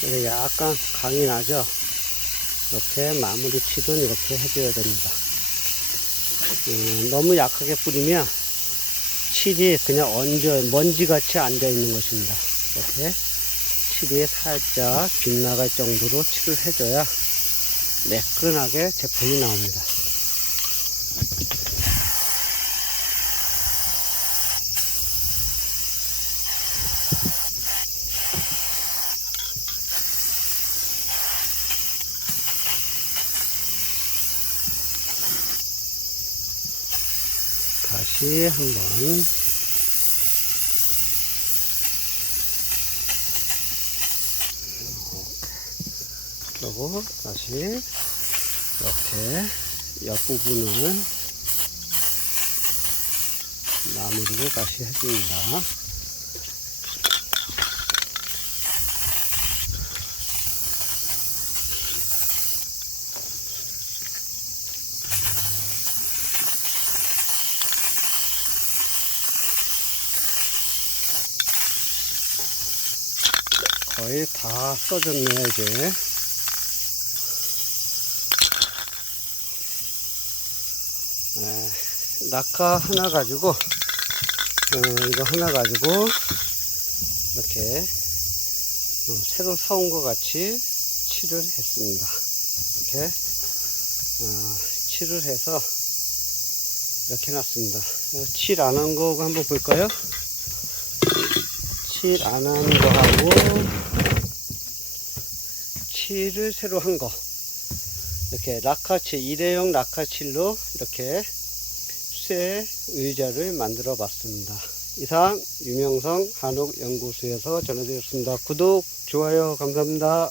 근데 약간 강이 나죠? 이렇게 마무리 치든 이렇게 해줘야 됩니다. 음, 너무 약하게 뿌리면 칠이 그냥 얹어, 먼지같이 앉아있는 것입니다. 이렇게 칠이 살짝 빗나갈 정도로 칠을 해줘야 매끈하게 제품이 나옵니다. 다시 한번 그리고 다시 이렇게 옆부분을 마무리를 다시 해줍니다. 거의 다 써졌네요, 이제. 네, 낙하 하나 가지고, 어, 이거 하나 가지고, 이렇게, 어, 새로 사온 것 같이 칠을 했습니다. 이렇게, 어, 칠을 해서, 이렇게 놨습니다. 칠 안 한 거 한번 볼까요? 칠 안 한 거하고, 칠을 새로 한 거. 이렇게 라카칠, 일회용 라카칠로 이렇게 쇠 의자를 만들어 봤습니다. 이상 유명성 한옥연구소에서 전해드렸습니다. 구독, 좋아요, 감사합니다.